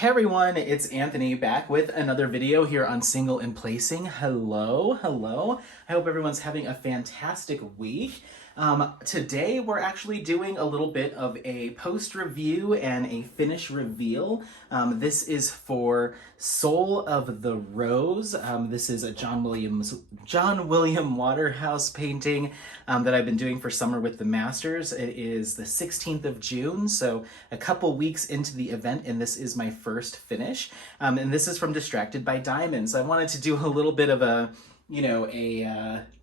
Hey everyone, it's Anthony back with another video here on Single and Placing. Hello. I hope everyone's having a fantastic week. Today we're actually doing a little bit of a post review and a finish reveal. This is for Soul of the Rose. This is a John William Waterhouse painting that I've been doing for summer with the Masters. It is the 16th of June, so a couple weeks into the event, and this is my first finish. And this is from Distracted by Diamonds. I wanted to do a little bit of a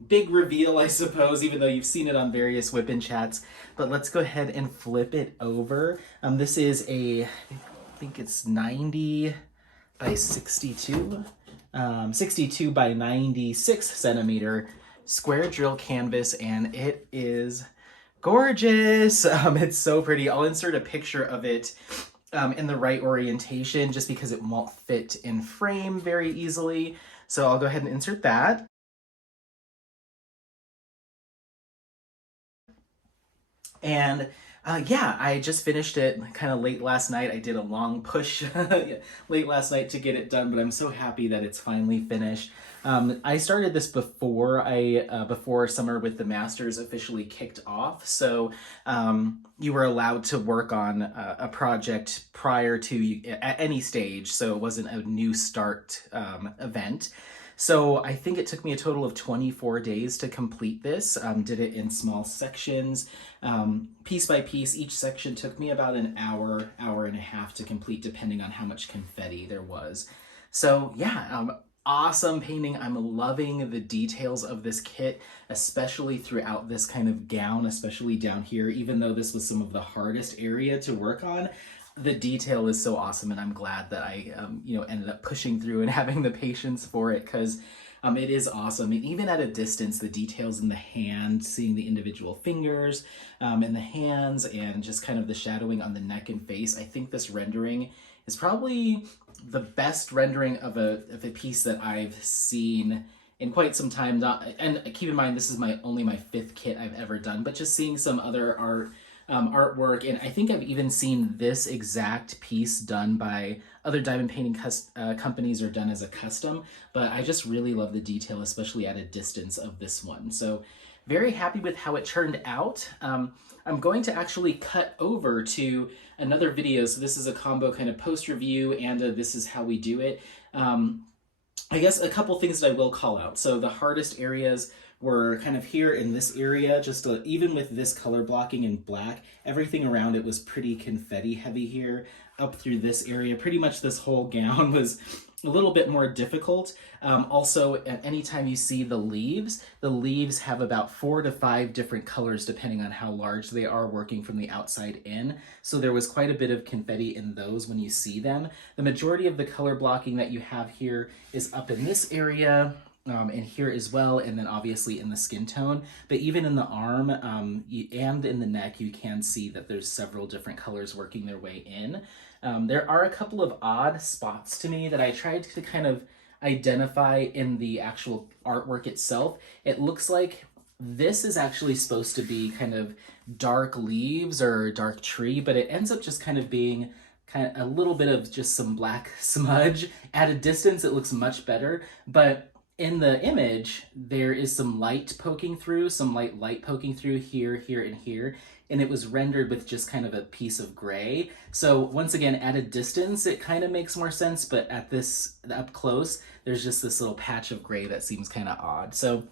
big reveal, I suppose, even though you've seen it on various whip-in chats. But let's go ahead and flip it over. This is I think it's 90 by 62, 62 by 96 centimeter square drill canvas, and it is gorgeous. It's so pretty. I'll insert a picture of it in the right orientation just because it won't fit in frame very easily. So I'll go ahead and insert that. And yeah, I just finished it kind of late last night. I did a long push late last night to get it done, but I'm so happy that it's finally finished. I started this before Summer with the Masters officially kicked off, so you were allowed to work on a project prior to at any stage, so it wasn't a new start event. So I think it took me a total of 24 days to complete this. Did it in small sections, piece by piece. Each section took me about an hour and a half to complete, depending on how much confetti there was. So yeah, awesome painting. I'm loving the details of this kit, especially throughout this kind of gown, especially down here. Even though this was some of the hardest area to work on, the detail is so awesome, and I'm glad that I ended up pushing through and having the patience for it, because it is awesome. And even at a distance, the details in the hand, seeing the individual fingers in the hands, and just kind of the shadowing on the neck and face, I think this rendering is probably the best rendering of a piece that I've seen in quite some time. And keep in mind, this is only my 5th kit I've ever done, but just seeing some other artwork, and I think I've even seen this exact piece done by other diamond painting companies or done as a custom, but I just really love the detail, especially at a distance, of this one. So very happy with how it turned out. I'm going to actually cut over to another video, so this is a combo kind of post review and this is how we do it. I guess a couple things that I will call out. So the hardest areas were kind of here in this area, even with this color blocking in black, everything around it was pretty confetti heavy here. Up through this area, pretty much this whole gown was a little bit more difficult. Also, at any time you see the leaves have about 4 to 5 different colors depending on how large they are, working from the outside in. So there was quite a bit of confetti in those when you see them. The majority of the color blocking that you have here is up in this area, and here as well, and then obviously in the skin tone. But even in the arm and in the neck, you can see that there's several different colors working their way in. There are a couple of odd spots to me that I tried to kind of identify in the actual artwork itself. It looks like this is actually supposed to be kind of dark leaves or dark tree, but it ends up just kind of being a little bit of just some black smudge. At a distance, it looks much better, but in the image, there is some light poking through, some light poking through here, and here, and it was rendered with just kind of a piece of gray. So once again, at a distance, it kind of makes more sense, but at this up close, there's just this little patch of gray that seems kind of odd. So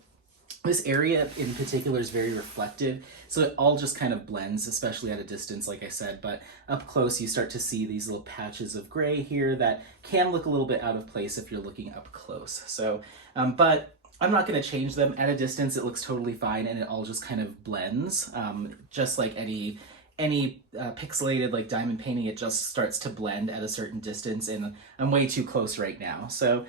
this area in particular is very reflective, so it all just kind of blends, especially at a distance, like I said, but up close you start to see these little patches of gray here that can look a little bit out of place if you're looking up close. So, but I'm not going to change them. At a distance, it looks totally fine, and it all just kind of blends, just like any pixelated like diamond painting. It just starts to blend at a certain distance, and I'm way too close right now. So,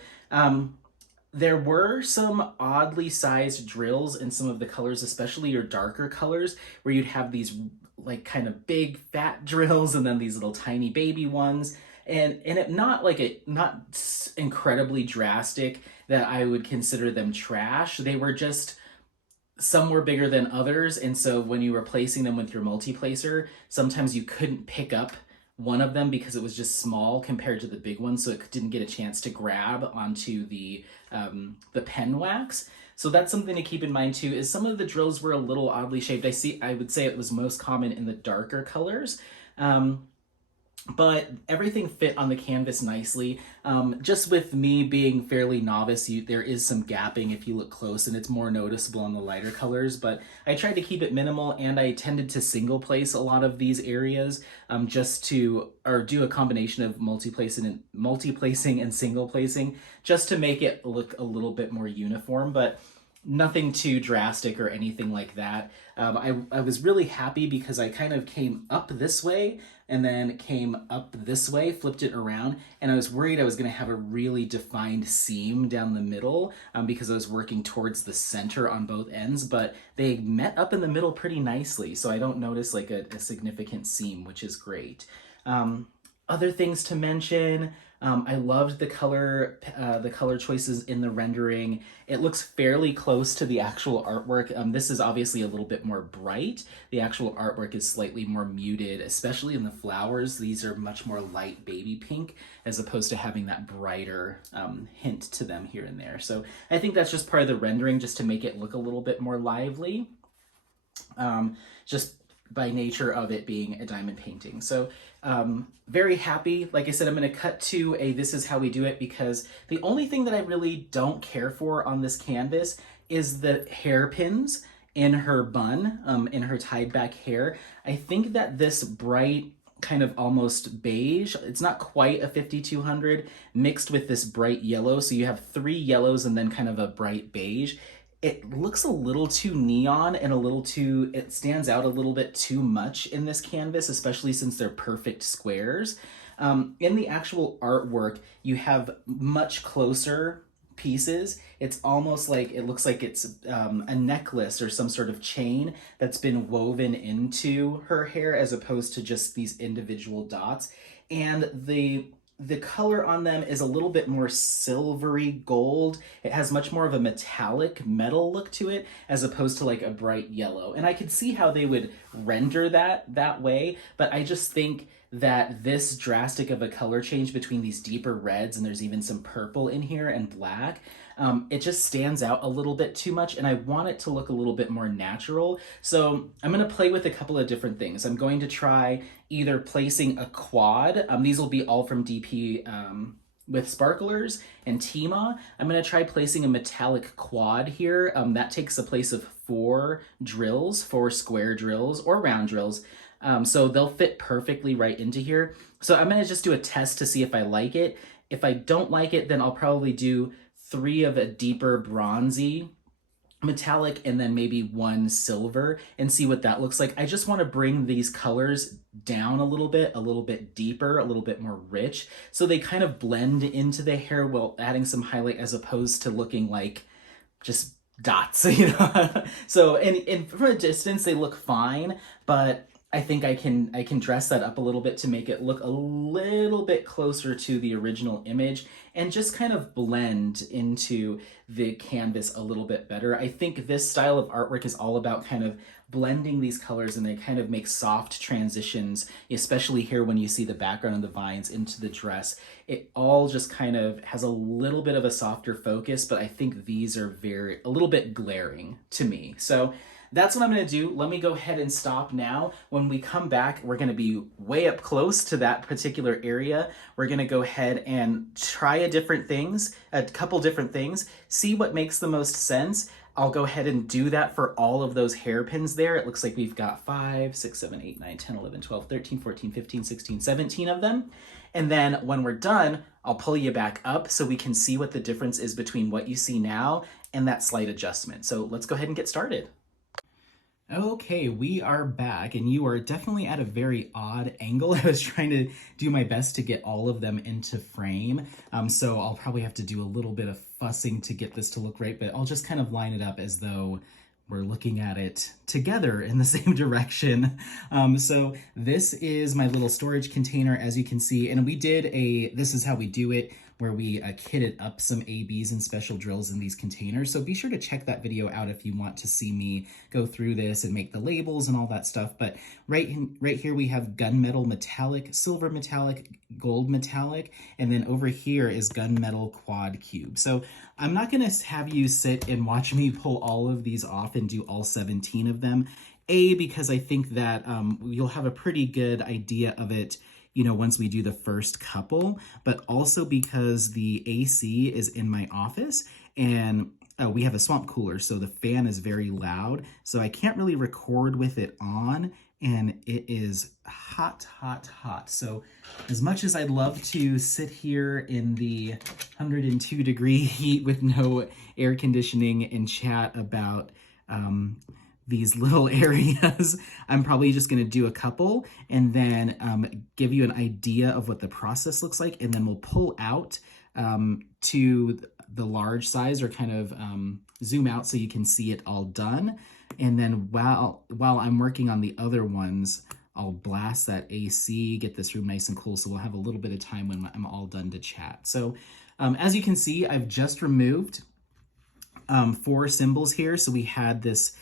there were some oddly sized drills in some of the colors, especially your darker colors, where you'd have these like kind of big fat drills and then these little tiny baby ones. And it not incredibly drastic that I would consider them trash. They were just, some were bigger than others, and so when you were placing them with your multi-placer, sometimes you couldn't pick up one of them because it was just small compared to the big one, so it didn't get a chance to grab onto the pen wax. So that's something to keep in mind too, is some of the drills were a little oddly shaped. I would say it was most common in the darker colors. But everything fit on the canvas nicely. Just with me being fairly novice, there is some gapping if you look close, and it's more noticeable on the lighter colors, but I tried to keep it minimal, and I tended to single place a lot of these areas, or do a combination of multi-placing and single placing, just to make it look a little bit more uniform, but nothing too drastic or anything like that. I was really happy because I kind of came up this way and then came up this way, flipped it around, and I was worried I was going to have a really defined seam down the middle because I was working towards the center on both ends, but they met up in the middle pretty nicely, so I don't notice like a significant seam, which is great. Other things to mention, I loved the color choices in the rendering. It looks fairly close to the actual artwork. This is obviously a little bit more bright. The actual artwork is slightly more muted, especially in the flowers. These are much more light baby pink as opposed to having that brighter hint to them here and there. So I think that's just part of the rendering, just to make it look a little bit more lively. Just by nature of it being a diamond painting. So very happy. Like I said, I'm going to cut to a this is how we do it, because the only thing that I really don't care for on this canvas is the hairpins in her bun, in her tied back hair. I think that this bright kind of almost beige, it's not quite a 5200, mixed with this bright yellow, so you have 3 yellows and then kind of a bright beige. It looks a little too neon and it stands out a little bit too much in this canvas, especially since they're perfect squares. In the actual artwork, you have much closer pieces. It's almost like, it looks like it's a necklace or some sort of chain that's been woven into her hair as opposed to just these individual dots. And the color on them is a little bit more silvery gold. It has much more of a metallic metal look to it as opposed to like a bright yellow. And I could see how they would render that way, but I just think that this drastic of a color change between these deeper reds, and there's even some purple in here and black, it just stands out a little bit too much, and I want it to look a little bit more natural. So I'm going to play with a couple of different things. I'm going to try either placing a quad. These will be all from DP with sparklers and Tima. I'm going to try placing a metallic quad here. That takes the place of 4 square drills or round drills. So they'll fit perfectly right into here. So I'm going to just do a test to see if I like it. If I don't like it, then I'll probably do 3 of a deeper bronzy metallic and then maybe 1 silver and see what that looks like. I just want to bring these colors down a little bit deeper, a little bit more rich, so they kind of blend into the hair while adding some highlight as opposed to looking like just dots, you know? So, and from a distance, they look fine, but I think I can dress that up a little bit to make it look a little bit closer to the original image and just kind of blend into the canvas a little bit better. I think this style of artwork is all about kind of blending these colors, and they kind of make soft transitions, especially here when you see the background of the vines into the dress. It all just kind of has a little bit of a softer focus, but I think these are a little bit glaring to me. So that's what I'm going to do. Let me go ahead and stop now. When we come back, we're going to be way up close to that particular area. We're going to go ahead and try a couple different things, see what makes the most sense. I'll go ahead and do that for all of those hairpins there. It looks like we've got 5, 6, 7, 8, 9, 10, 11, 12, 13, 14, 15, 16, 17 of them. And then when we're done, I'll pull you back up so we can see what the difference is between what you see now and that slight adjustment. So let's go ahead and get started. Okay, we are back, and you are definitely at a very odd angle. I was trying to do my best to get all of them into frame, so I'll probably have to do a little bit of fussing to get this to look right, but I'll just kind of line it up as though we're looking at it together in the same direction. So this is my little storage container, as you can see, and this is how we do it, where we kitted up some ABs and special drills in these containers. So be sure to check that video out if you want to see me go through this and make the labels and all that stuff. But right here we have gunmetal metallic, silver metallic, gold metallic, and then over here is gunmetal quad cube. So I'm not gonna have you sit and watch me pull all of these off and do all 17 of them. Because I think that you'll have a pretty good idea of it, you know, once we do the first couple, but also because the AC is in my office and we have a swamp cooler, so the fan is very loud, so I can't really record with it on, and it is hot, hot, hot. So as much as I'd love to sit here in the 102-degree heat with no air conditioning and chat about these little areas, I'm probably just going to do a couple and then give you an idea of what the process looks like, and then we'll pull out to the large size, or kind of zoom out so you can see it all done. And then while I'm working on the other ones, I'll blast that AC, get this room nice and cool, so we'll have a little bit of time when I'm all done to chat. So as you can see, I've just removed 4 symbols here. So we had this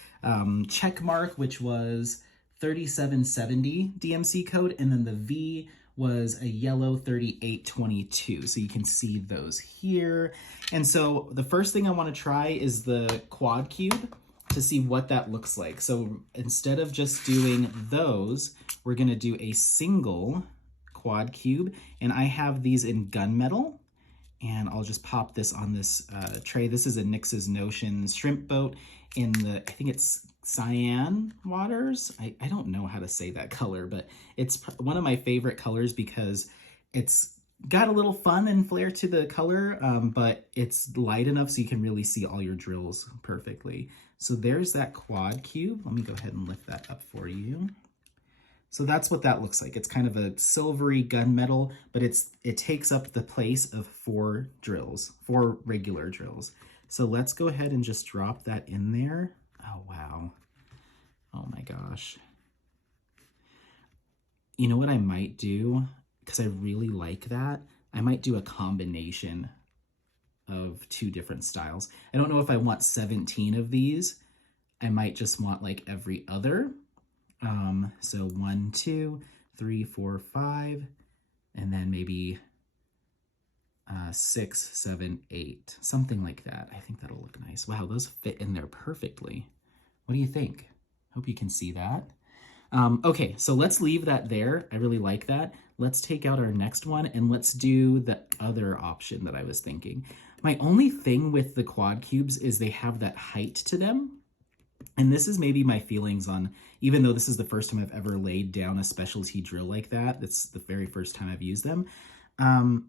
check mark, which was 3770 DMC code, and then the V was a yellow 3822. So you can see those here. And so the first thing I want to try is the quad cube to see what that looks like. So instead of just doing those, we're going to do a single quad cube, and I have these in gunmetal. And I'll just pop this on this tray. This is a Nix's Notions shrimp boat in the, I think it's cyan waters. I don't know how to say that color, but it's one of my favorite colors because it's got a little fun and flair to the color, but it's light enough so you can really see all your drills perfectly. So there's that quad cube. Let me go ahead and lift that up for you. So that's what that looks like. It's kind of a silvery gunmetal, but it takes up the place of 4 drills, 4 regular drills. So let's go ahead and just drop that in there. Oh, wow. Oh my gosh. You know what I might do? Because I really like that. I might do a combination of 2 different styles. I don't know if I want 17 of these. I might just want like every other. So 1, 2, 3, 4, 5, and then maybe 6, 7, 8, something like that. I think that'll look nice. Wow, those fit in there perfectly. What do you think? Hope you can see that. Okay, so let's leave that there. I really like that. Let's take out our next one and let's do the other option that I was thinking. My only thing with the quad cubes is they have that height to them. And this is maybe my feelings on, even though this is the first time I've ever laid down a specialty drill like that, that's the very first time I've used them. I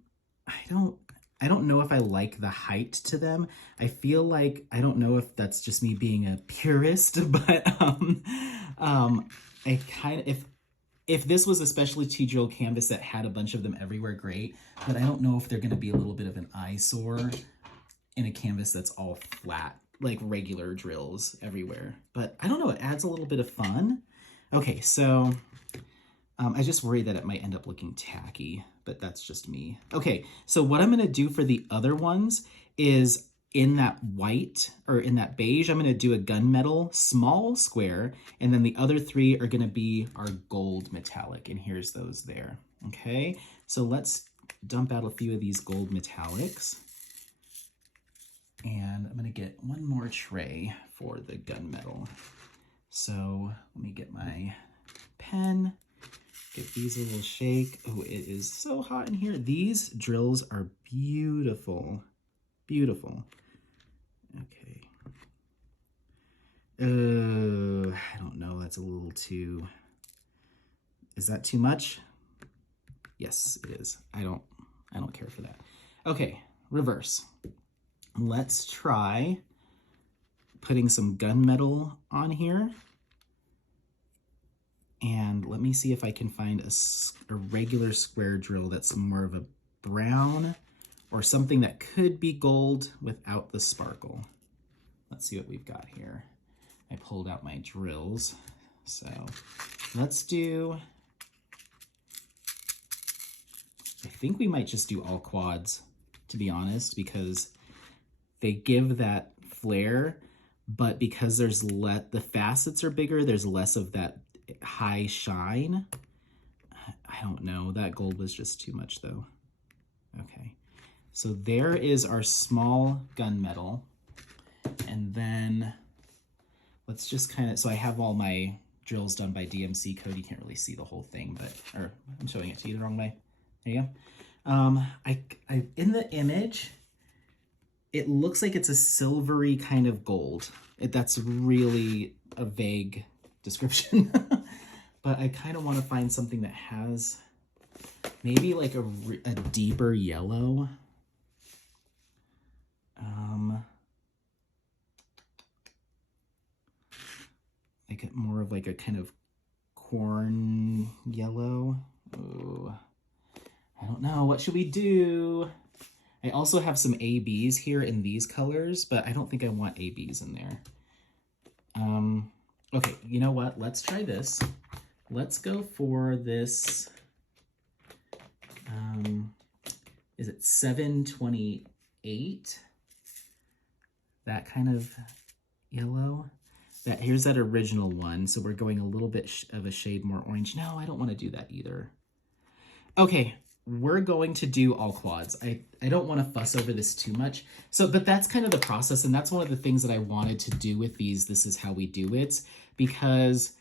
don't know if I like the height to them. I feel like, I don't know if that's just me being a purist, but I kind of, if this was a specialty drill canvas that had a bunch of them everywhere, great, but I don't know if they're going to be a little bit of an eyesore in a canvas that's all flat, like regular drills everywhere. But I don't know, it adds a little bit of fun. Okay, so I just worry that it might end up looking tacky, but that's just me. Okay, so what I'm gonna do for the other ones is in that white, or in that beige, I'm gonna do a gunmetal small square, and then the other 3 are gonna be our gold metallic, and here's those there. Okay, so let's dump out a few of these gold metallics. And I'm gonna get one more tray for the gunmetal. So let me get my pen, give these a little shake. Oh, it is so hot in here. These drills are beautiful, beautiful. Okay. I don't know, that's a little too, is that too much? Yes, it is. I don't care for that. Okay, reverse. Let's try putting some gunmetal on here. And let me see if I can find a regular square drill that's more of a brown or something that could be gold without the sparkle. Let's see what we've got here. I pulled out my drills. So let's do, I think we might just do all quads, to be honest, because they give that flare, but because there's the facets are bigger, there's less of that high shine. I don't know, that gold was just too much though. Okay, so there is our small gunmetal. And then let's just kind of, so I have all my drills done by DMC code. You can't really see the whole thing, but, or I'm showing it to you the wrong way. There you go. I in the image, it looks like it's a silvery kind of gold. That's really a vague description, but I kind of want to find something that has maybe like a deeper yellow. Like more of like a kind of corn yellow. Oh, I don't know. What should we do? I also have some ABs here in these colors, but I don't think I want ABs in there. Okay, you know what? Let's try this. Let's go for this. Is it 728? That kind of yellow. Here's that original one. So we're going a little bit of a shade more orange. No, I don't want to do that either. Okay, we're going to do all quads. I don't want to fuss over this too much. So, but that's kind of the process. And that's one of the things that I wanted to do with these. This is how we do it, because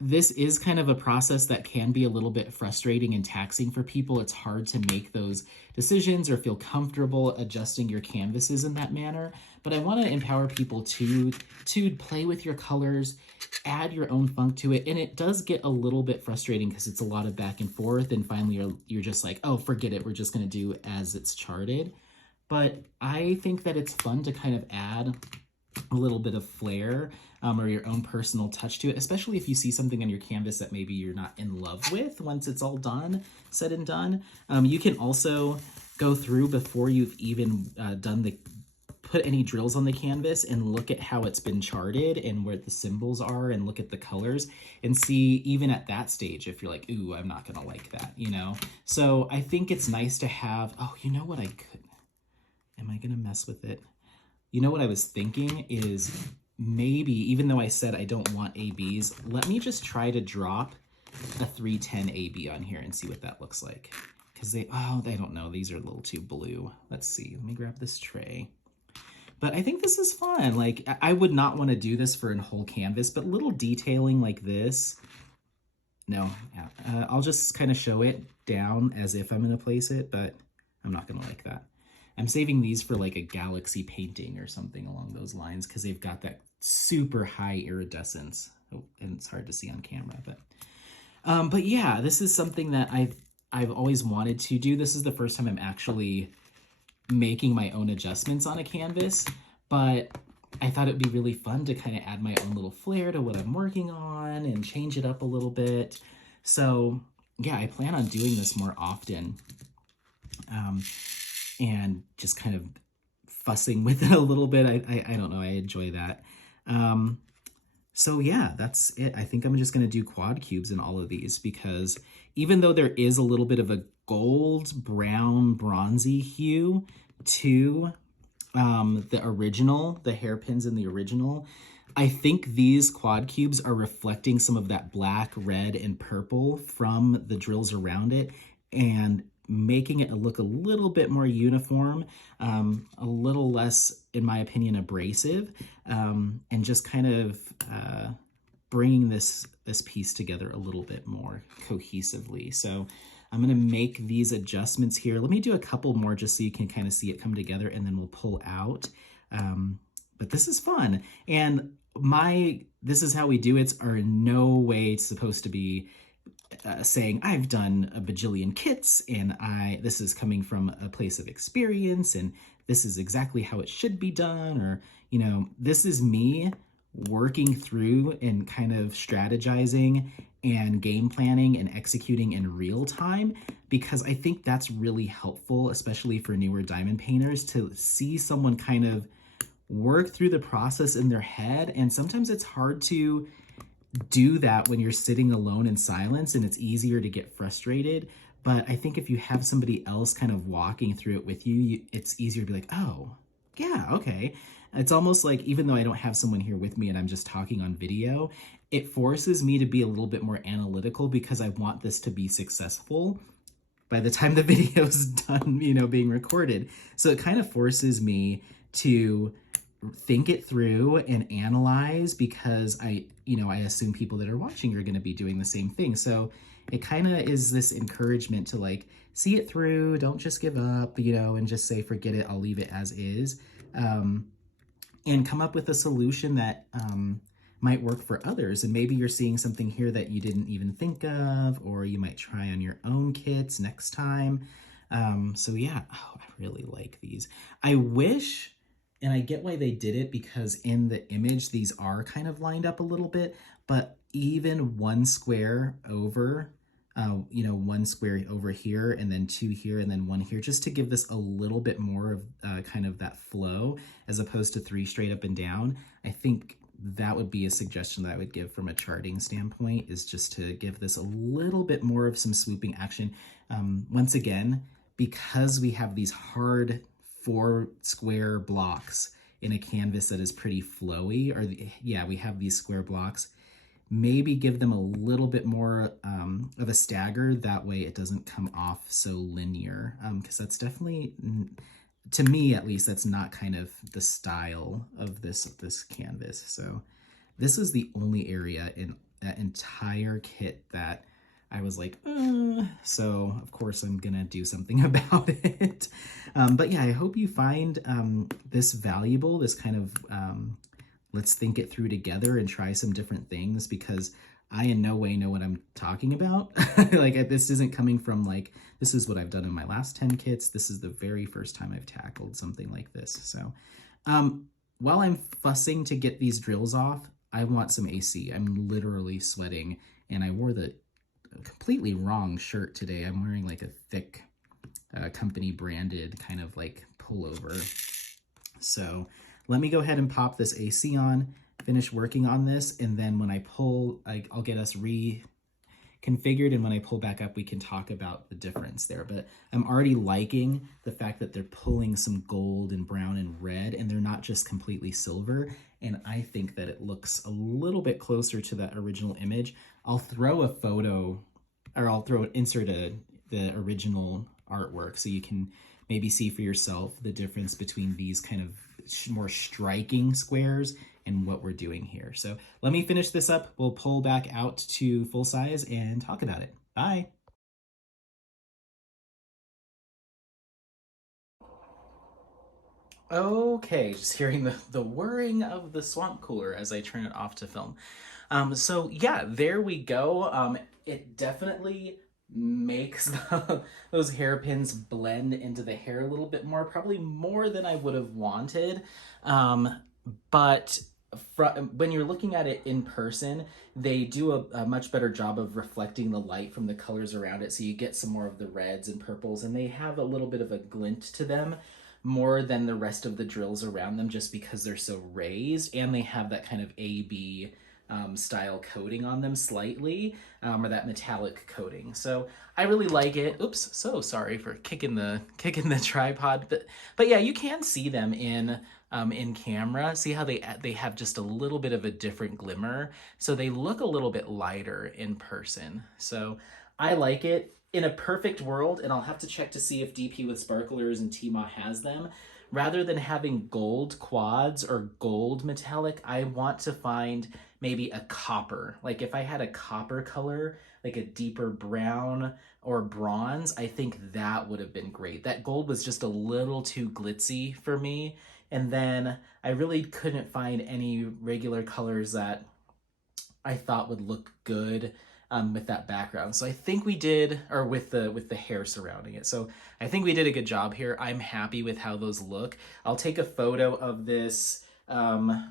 this is kind of a process that can be a little bit frustrating and taxing for people. It's hard to make those decisions or feel comfortable adjusting your canvases in that manner. But I want to empower people to play with your colors, add your own funk to it. And it does get a little bit frustrating because it's a lot of back and forth. And finally, you're just like, oh, forget it. We're just going to do as it's charted. But I think that it's fun to kind of add a little bit of flair or your own personal touch to it, especially if you see something on your canvas that maybe you're not in love with once it's all done, said and done. You can also go through before you've even put any drills on the canvas and look at how it's been charted and where the symbols are and look at the colors and see even at that stage if you're like, ooh, I'm not gonna like that, you know? So I think it's nice to have, oh, you know what I could, am I gonna mess with it? You know what I was thinking is maybe, even though I said I don't want ABs, let me just try to drop a 310 AB on here and see what that looks like. Because they don't know, these are a little too blue. Let's see, let me grab this tray. But I think this is fun. Like, I would not want to do this for a whole canvas, but little detailing like this, no, I'll just kind of show it down as if I'm going to place it, but I'm not going to like that. I'm saving these for like a galaxy painting or something along those lines because they've got that super high iridescence. Oh, and it's hard to see on camera, but yeah, this is something that I've always wanted to do. This is the first time I'm actually making my own adjustments on a canvas, but I thought it'd be really fun to kind of add my own little flair to what I'm working on and change it up a little bit. So yeah, I plan on doing this more often. And just kind of fussing with it a little bit. I don't know, I enjoy that. So yeah, that's it. I think I'm just gonna do quad cubes in all of these because even though there is a little bit of a gold, brown, bronzy hue to the original, the hairpins in the original, I think these quad cubes are reflecting some of that black, red, and purple from the drills around it and making it look a little bit more uniform, a little less, in my opinion, abrasive, and just kind of bringing this piece together a little bit more cohesively. So I'm gonna make these adjustments here. Let me do a couple more just so you can kind of see it come together, and then we'll pull out. But this is fun. And this is how we do it are in no way supposed to be saying I've done a bajillion kits and this is coming from a place of experience and this is exactly how it should be done, or, you know, this is me working through and kind of strategizing and game planning and executing in real time, because I think that's really helpful, especially for newer diamond painters, to see someone kind of work through the process in their head. And sometimes it's hard to do that when you're sitting alone in silence, and it's easier to get frustrated. But I think if you have somebody else kind of walking through it with you, it's easier to be like, oh, yeah, okay. It's almost like, even though I don't have someone here with me and I'm just talking on video, it forces me to be a little bit more analytical because I want this to be successful by the time the video is done, being recorded. So it kind of forces me to think it through and analyze, because I assume people that are watching are going to be doing the same thing. So it kind of is this encouragement to like see it through, don't just give up, and just say, forget it, I'll leave it as is, and come up with a solution that might work for others. And maybe you're seeing something here that you didn't even think of, or you might try on your own kits next time. So yeah, I really like these. I wish, and I get why they did it, because in the image, these are kind of lined up a little bit, but even one square over, one square over here, and then two here, and then one here, just to give this a little bit more of kind of that flow, as opposed to three straight up and down. I think that would be a suggestion that I would give from a charting standpoint, is just to give this a little bit more of some swooping action. Once again, because we have these hard 4 square blocks in a canvas that is pretty flowy, or we have these square blocks, maybe give them a little bit more of a stagger. That way it doesn't come off so linear, because that's definitely, to me at least, that's not kind of the style of this canvas. So this is the only area in that entire kit that I was like, so of course I'm gonna do something about it. But yeah, I hope you find this valuable, this kind of let's think it through together and try some different things, because I in no way know what I'm talking about. Like, this isn't coming from like, this is what I've done in my last 10 kits. This is the very first time I've tackled something like this. So while I'm fussing to get these drills off, I want some AC. I'm literally sweating, and I wore the completely wrong shirt today. I'm wearing like a thick company branded kind of like pullover. So let me go ahead and pop this AC on, finish working on this, and then when I pull, I'll get us reconfigured, and when I pull back up, we can talk about the difference there. But I'm already liking the fact that they're pulling some gold and brown and red, and they're not just completely silver, and I think that it looks a little bit closer to that original image. I'll throw a photo, or I'll insert the original artwork, so you can maybe see for yourself the difference between these kind of more striking squares and what we're doing here. So let me finish this up. We'll pull back out to full size and talk about it. Bye. Okay, just hearing the whirring of the swamp cooler as I turn it off to film. So yeah, there we go. It definitely makes those hairpins blend into the hair a little bit more, probably more than I would have wanted. But when you're looking at it in person, they do a much better job of reflecting the light from the colors around it, so you get some more of the reds and purples, and they have a little bit of a glint to them, more than the rest of the drills around them, just because they're so raised, and they have that kind of AB style coating on them slightly, or that metallic coating. So I really like it. Oops, so sorry for kicking the tripod, but yeah, you can see them in camera. See how they have just a little bit of a different glimmer, so they look a little bit lighter in person. So I like it. In a perfect world, and I'll have to check to see if DP with Sparklers and Tmall has them, rather than having gold quads or gold metallic, I want to find maybe a copper. Like if I had a copper color, like a deeper brown or bronze, I think that would have been great. That gold was just a little too glitzy for me. And then I really couldn't find any regular colors that I thought would look good with that background. So I think we did, or with the hair surrounding it. So I think we did a good job here. I'm happy with how those look. I'll take a photo of this. I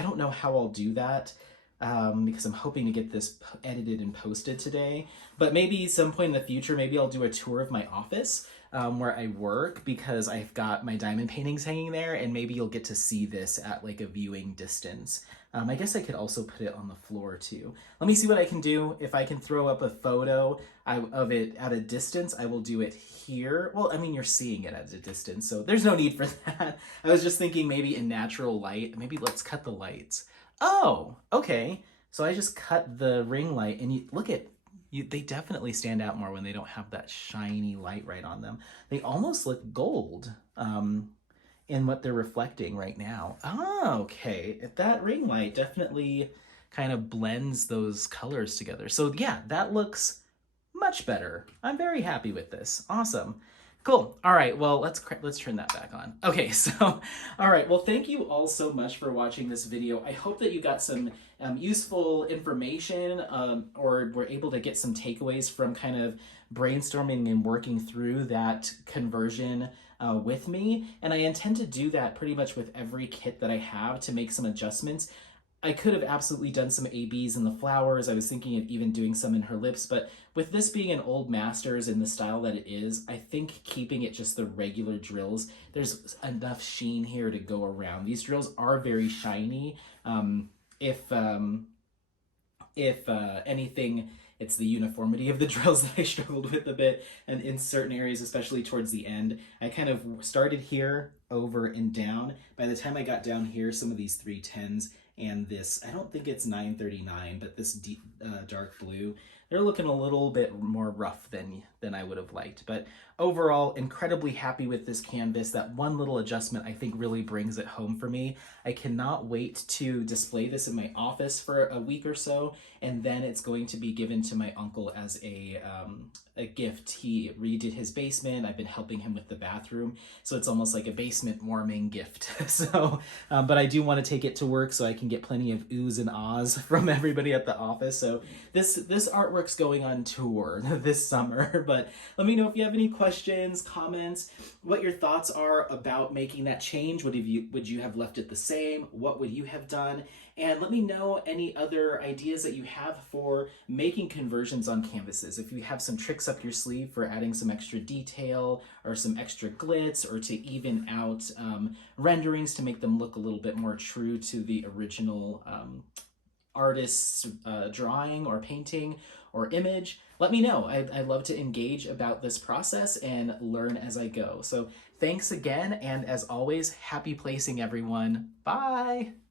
don't know how I'll do that because I'm hoping to get this edited and posted today. But maybe some point in the future, maybe I'll do a tour of my office where I work because I've got my diamond paintings hanging there, and maybe you'll get to see this at like a viewing distance. I guess I could also put it on the floor too. Let me see what I can do. If I can throw up a photo of it at a distance, I will do it here. Well, I mean, you're seeing it at a distance, so there's no need for that. I was just thinking maybe in natural light. Maybe let's cut the lights. Oh, okay. So I just cut the ring light, and you look at they definitely stand out more when they don't have that shiny light right on them. They almost look gold in what they're reflecting right now. Oh, okay. That ring light definitely kind of blends those colors together. So yeah, that looks much better. I'm very happy with this. Awesome. Cool. All right. Well, let's turn that back on. Okay. So, all right. Well, thank you all so much for watching this video. I hope that you got some useful information or were able to get some takeaways from kind of brainstorming and working through that conversion with me. And I intend to do that pretty much with every kit that I have to make some adjustments. I could have absolutely done some ABs in the flowers. I was thinking of even doing some in her lips, but with this being an old masters in the style that it is, I think keeping it just the regular drills, there's enough sheen here to go around. These drills are very shiny. If anything, it's the uniformity of the drills that I struggled with a bit, and in certain areas, especially towards the end, I kind of started here, over and down. By the time I got down here, some of these 310s and this, I don't think it's 939, but this deep, dark blue, they're looking a little bit more rough than I would have liked. But overall, incredibly happy with this canvas. That one little adjustment I think really brings it home for me. I cannot wait to display this in my office for a week or so, and then it's going to be given to my uncle as a gift. He redid his basement. I've been helping him with the bathroom, so it's almost like a basement warming gift. So, but I do want to take it to work so I can get plenty of oohs and ahs from everybody at the office. So this artwork's going on tour this summer. But let me know if you have any questions, comments, what your thoughts are about making that change. Would you have left it the same? What would you have done? And let me know any other ideas that you have for making conversions on canvases. If you have some tricks up your sleeve for adding some extra detail or some extra glitz, or to even out renderings to make them look a little bit more true to the original artist's drawing or painting or image, let me know. I'd love to engage about this process and learn as I go. So thanks again, and as always, happy placing, everyone. Bye!